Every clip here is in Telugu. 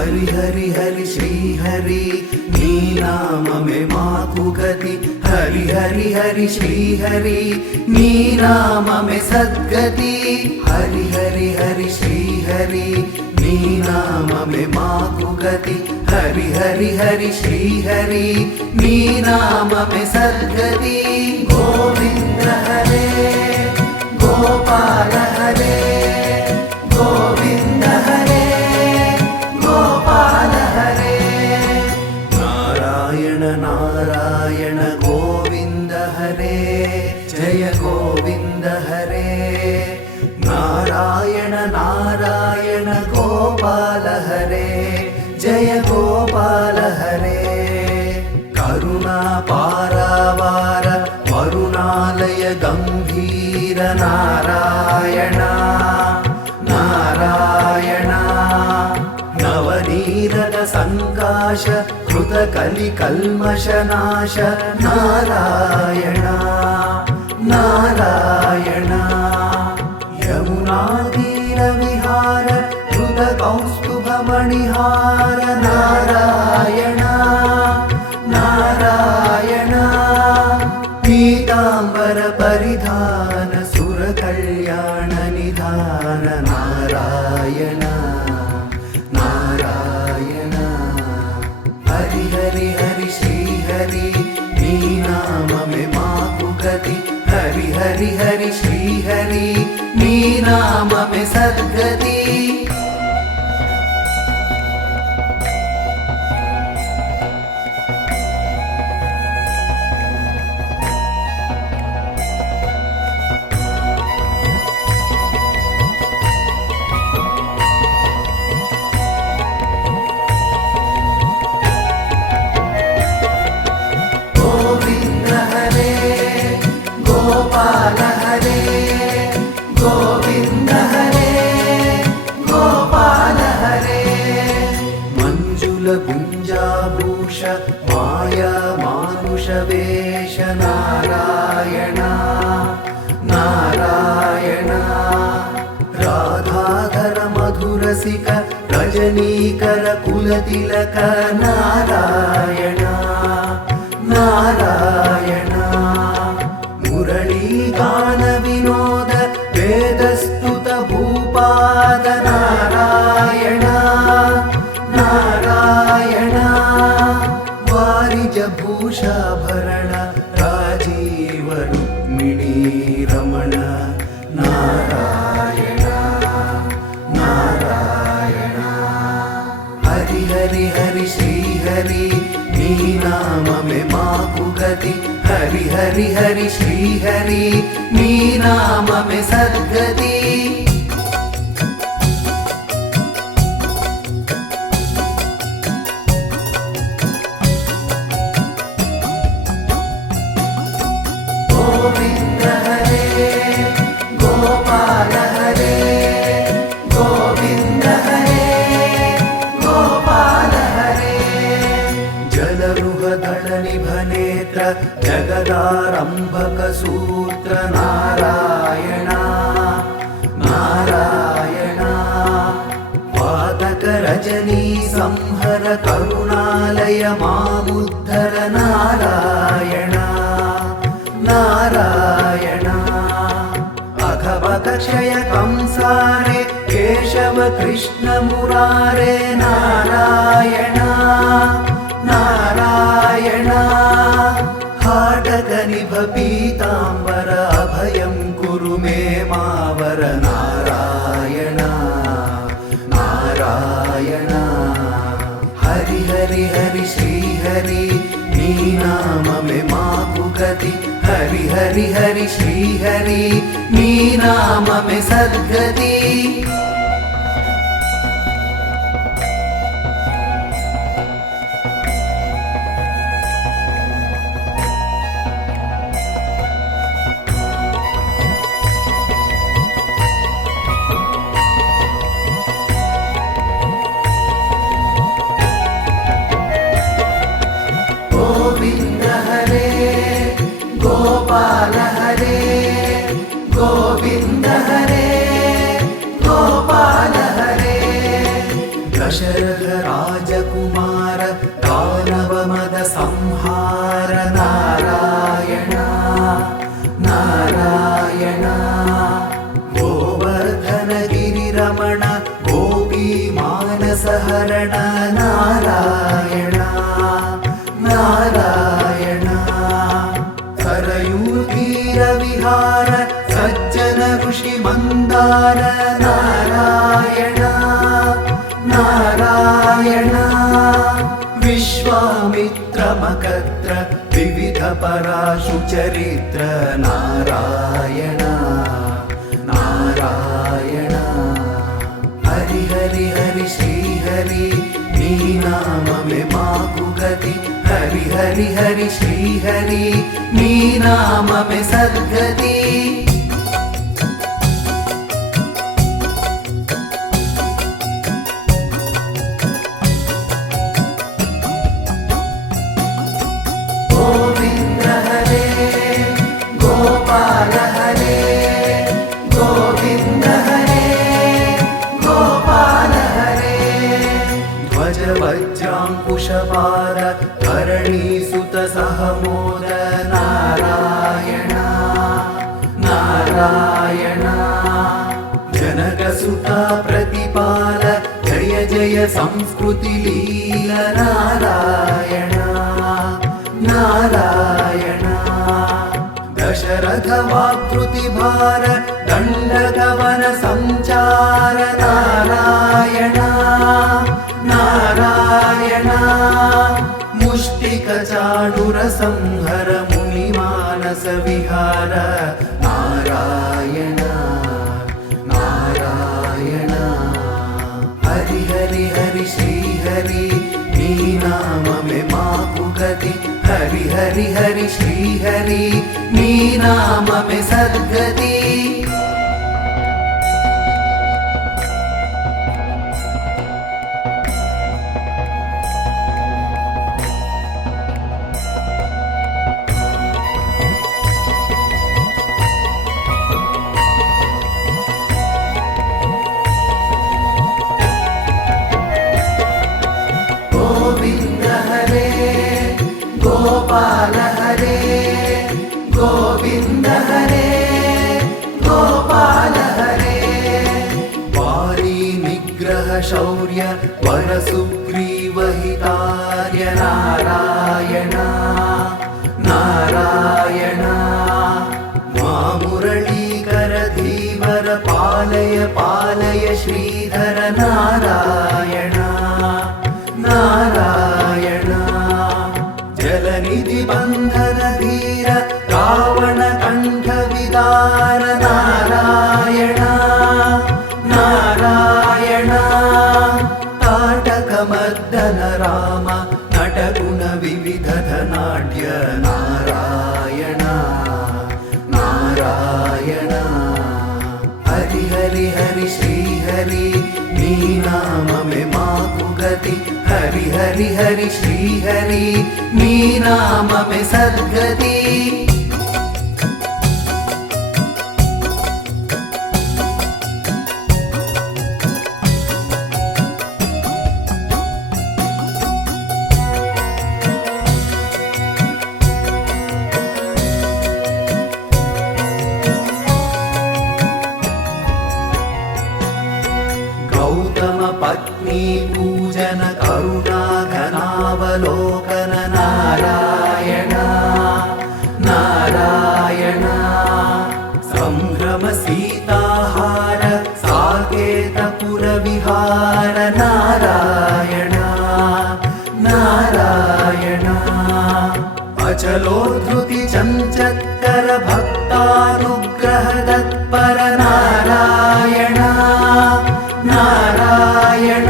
హరి హరి హరి శ్రీ హరి నీ నామమే మాకు గతి హరి హరి హరి శ్రీ హరి నీ నామమే సద్గతి హరి హరి హరి శ్రీ హరి నీ నామమే మాకు గతి హరి హరి హరి శ్రీ హరి నీ నామమే సద్గతి గోవింద హరే గోపాల హరే గోవింద హరే గోపాల హరే నారాయణ నారాయణ గోవింద హరే జయ గోవింద హరే నారాయణ నారాయణ గోపాల హరే జయ గోపాల హరే కరుణా పారావార వరుణాలయ గంభీర నారాయణ నారాయణ నవనీరద సంకాశ కృత కలి కల్మషనాశ నారాయణ నారాయణ యమునా తీర విహార కృత కౌస్తుభ మణిహార నారాయణ నారాయణ పీతాంబర పరిధాన సుర కళ్యాణ నిధాన నారాయణ నారాయణ హరి హరి హరి శ్రీ హరి నీ నామమే మాకు గతి హరి హరి హరి శ్రీ హరి నీ నామమే సద్గతి గోపాల హరే గోవింద హరే గోపాల హరే మంజుల గుంజాభూష మాయా మానుష వేష నారాయణ నారాయణ రాధాధర మధురసిక రజనీకర కులతిలక నారాయణ నారాయణ మురళీగాన వినోద వేదస్తుత భూపాద నారాయణ నారాయణ వారిజ భూషాభరణ రాజీవ రుక్మిణీ రమణ నారాయణ నారాయణ హరి హరి హరి శ్రీ హరి నీ నామమే మాకు గతి హరి హరి హరి శ్రీ హరి నీ నామమే సద్గతి గోవింద హరే గోపాల హరే గోవింద హరే గోపాల హరే జలరుహదళ నిభనేత్ర జగదారంభక సూత్ర నారాయణ నారాయణ పాతక రజనీ సంహర కరుణాలయ మాముద్ధర నారాయణ నారాయణ అఘవక క్షయ కంసారే కేశవ కృష్ణ మురారే నారాయణ నారాయణ హాటక నిభ పీతాంబర అభయం కురు మే మావర నారాయణ నారాయణ హరి హరి హరి శ్రీ హరి నీ నామమే మాకు గతి హరి హరి హరి శ్రీ హరి నీ నామమే సద్గతి గోవింద హరే గోపాల హరే గోవింద హరే గోపాల मानसहरण नारायण नारायण सरयूतीरविहार सज्जन ऋषि मंदार नारायण नारायण विश्वामित्र मकत्र विविध पराशु चरित्र नारायण नारायण हरि हरि हरि श्री हरि नी नाम में माकु गति हरि हरि हरि श्री हरि नी नाम में सद्गति गोविंद हरे गोपाल हरे गोविंद हरे गोपाल हरे ध्वज वज्रांकुशपार धरणीसुत सहमोद नारायण नारायण जनकसुता प्रतिपाल जय जय संस्कृति लील नारायण नारायण दशरथ वाकृति भार दंडकवन संचार नारायण नारायण मुष्टिक चाडुर संहर मुनि मानस विहार नारायण नारायण हरि हरि हरि श्री हरि नी नाम में माकु गति हरि हरि हरि श्री हरि नी नाम में सद्गति गोविंद हरे गोपाल हरे गोविंद हरे गोपाल हरे वारी निग्रह शौर्य वर सुग्रीव हितार्य नारायण नारायण मुरलीकर धीवर पालय पालय श्रीधर नारायण नारायण जलनिधि बंधन धीर रावण कंठ विदार नारायण नारायण ताटक मर्दन राम नटगुण विविध धनाढ्य नारायण नारायण हरि हरि हरि श्री हरि नी नाम में माकु गति हरि हरि हरि श्री हरि नी नाम में सद्गति गौतम पत्नी पूजन करुणा घनावलोकन नारायण नारायण संभ्रम सीताहार साकेतपुर विहार नारायण नारायण अचलोद्धृति चञ्चत्कर भक्तानुग्रह तत्पर नारायण नारायण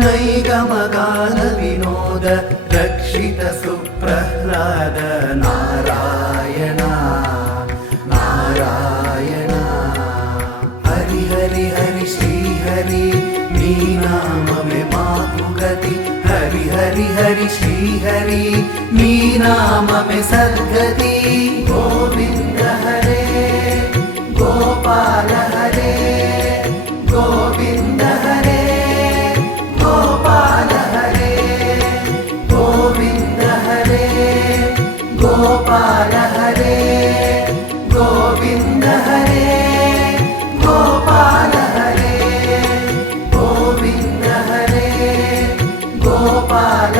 नैगमगान विनोद रक्षित सुप्रह्लाद नारायण नारायण हरि हरि हरि श्री हरि नी नाम में माकु गति हरि हरि हरि श्री हरि नी नाम में सद्गति गोविंद हरे गोपाल हरे गोविंद हरे गोपाल हरे गोविंद हरे गोपाल हरे गोविंद हरे गोपाल हरे గోపాల